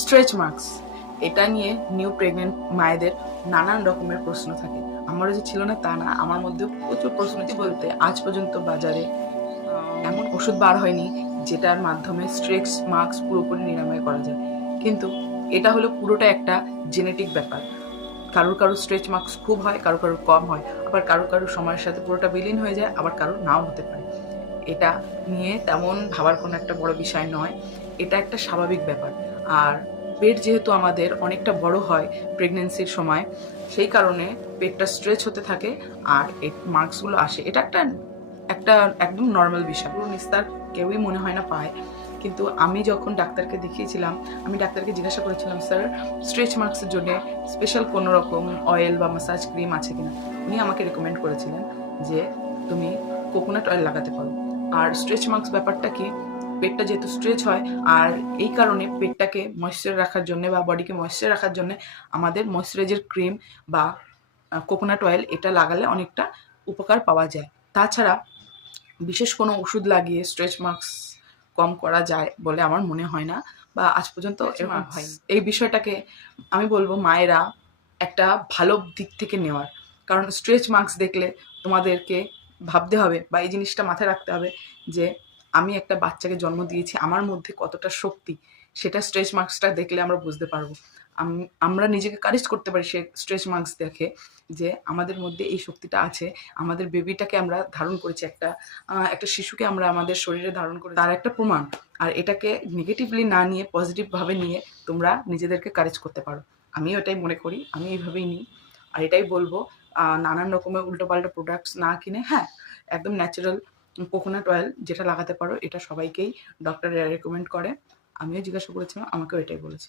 Stretch marks, এটা নিয়ে new pregnant মায়েদের নানান রকমের প্রশ্ন থাকে। আমারও যে ছিল না তা না, আমার মধ্যেও প্রচুর প্রশ্ন বলতে আজ পর্যন্ত বাজারে এমন ওষুধ বার হয়নি যেটার মাধ্যমে স্ট্রেচ মার্কস পুরোপুরি নিরাময় করা যায়। কিন্তু এটা হলো পুরোটা একটা জেনেটিক ব্যাপার। কারোর কারোর স্ট্রেচ মার্কস খুব হয়, কারোর কারোর কম হয়, আবার কারোর কারোর সময়ের সাথে পুরোটা বিলীন হয়ে যায়, আবার কারোর নাও হতে পারে। এটা নিয়ে তেমন ভাবার কোনো একটা বড় বিষয় নয়, এটা একটা স্বাভাবিক ব্যাপার। আর পেট যেহেতু আমাদের অনেকটা বড় হয় প্রেগনেন্সির সময়, সেই কারণে পেটটা স্ট্রেচ হতে থাকে আর এই মার্কসগুলো আসে। এটা একটা একটা একদম নর্মাল বিষয়। পুরো নিস্তার কেউই মনে হয় না পায়। কিন্তু আমি যখন ডাক্তারকে দেখিয়েছিলাম, আমি ডাক্তারকে জিজ্ঞাসা করেছিলাম, স্যার স্ট্রেচ মার্কসের জন্য স্পেশাল কোনো রকম অয়েল বা মাসাজ ক্রিম আছে কিনা। উনি আমাকে রেকমেন্ড করেছিলেন যে তুমি কোকোনাট অয়েল লাগাতে পারো। আর স্ট্রেচ মার্কস ব্যাপারটা কি, পেটটা যেহেতু স্ট্রেচ হয়, আর এই কারণে পেটটাকে ময়েশ্চার রাখার জন্য বা বডিকে ময়েশ্চার রাখার জন্য আমাদের ময়েশ্চারাইজার ক্রিম বা কোকোনাট অয়েল এটা লাগালে অনেকটা উপকার পাওয়া যায়। তাছাড়া বিশেষ কোনো ওষুধ লাগিয়ে স্ট্রেচ মার্কস কম করা যায় বলে আমার মনে হয় না, বা আজ পর্যন্ত এরকম হয়নি। এই বিষয়টাকে আমি বলবো মায়েরা একটা ভালো দিক থেকে নেওয়ার। কারণ স্ট্রেচ মার্কস দেখলে তোমাদেরকে ভাবতে হবে বা এই জিনিসটা মাথায় রাখতে হবে যে আমি একটা বাচ্চাকে জন্ম দিয়েছি, আমার মধ্যে কতটা শক্তি সেটা স্ট্রেচ মার্কসটা দেখলে আমরা বুঝতে পারবো। আমরা নিজেকে কারেজ করতে পারি সে স্ট্রেচ মার্কস দেখে যে আমাদের মধ্যে এই শক্তিটা আছে। আমাদের বেবিটাকে আমরা ধারণ করেছি, একটা শিশুকে আমরা আমাদের শরীরে ধারণ করে, তার একটা প্রমাণ। আর এটাকে নেগেটিভলি না নিয়ে পজিটিভভাবে নিয়ে তোমরা নিজেদেরকে কারেজ করতে পারো। আমিও এটাই মনে করি, আমি এইভাবেই নিই। আর এটাই বলবো, নানান রকমের উল্টোপাল্টা প্রোডাক্টস না কিনে, হ্যাঁ, একদম ন্যাচারাল কোকোনাট অয়েল যেটা লাগাতে পারো, এটা সবাইকেই ডক্টর রেকমেন্ড করে। আমিও জিজ্ঞাসা করেছিলাম, আমাকেও এটাই বলেছে।